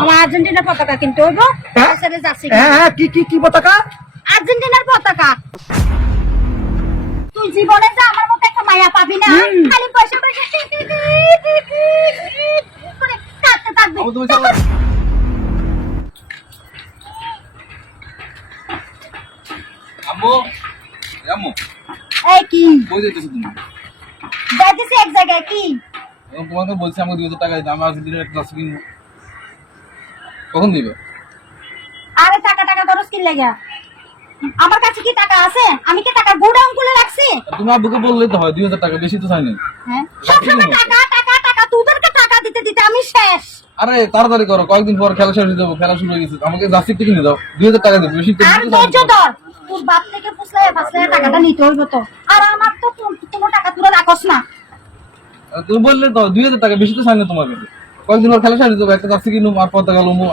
আমার আর্জেন্টিনার পতাকা কিনতে হইব। হ্যাঁ? তাছাড়া যাচ্ছি হ্যাঁ কি পতাকা? আর্জেন্টিনার পতাকা। তুই জীবনে যে আমার মতো একটা মায়া পাবি না, খালি পয়সা পয়সা করে কাটতে থাকবি। আম্মু আম্মু এই কি কই যাইতেছো তুমি? যাইতেছি এক জায়গায়। কি এখন তোমাকে বলছি আমাকে 2000 টাকা দিতে, আমি আর্জেন্টিনার একটা জার্সি কিনবো। কখন দিবে? আরে টাকা টাকা খরচ কি লাগা? আমার কাছে কি টাকা আছে? আমি কি টাকা গোডাউন খুলে রাখছি? তুমি আব্বুকে বললেই তো হয়, 2000 টাকা, বেশি তো চাই না। হ্যাঁ, সবসময় টাকা টাকা টাকা, তোদেরকে টাকা দিতে দিতে আমি শেষ। আরে তাড়াতাড়ি করো, কয়েকদিন পর খেলা শেষ হয়ে যাবো, খেলা শুরু হয়ে গেছে। আমাকে জার্সি একটু কিনে দাও, 2000 টাকা দেবো, বেশি তো আর ধৈর্য ধর, তোর বাপ থেকে ফুসলায় ফাসলায় টাকাটা নিতে হইব তো। আর আমার তো কোনো টাকা তুলে রাখস না। তুমি বললে তো 2000 টাকা, বেশি তো চাই না তোমার কাছে। কয়েকদিন পর খেলা শেষ হয়ে যাবো, একটা জার্সি কিনুম আর পতাকা লমু।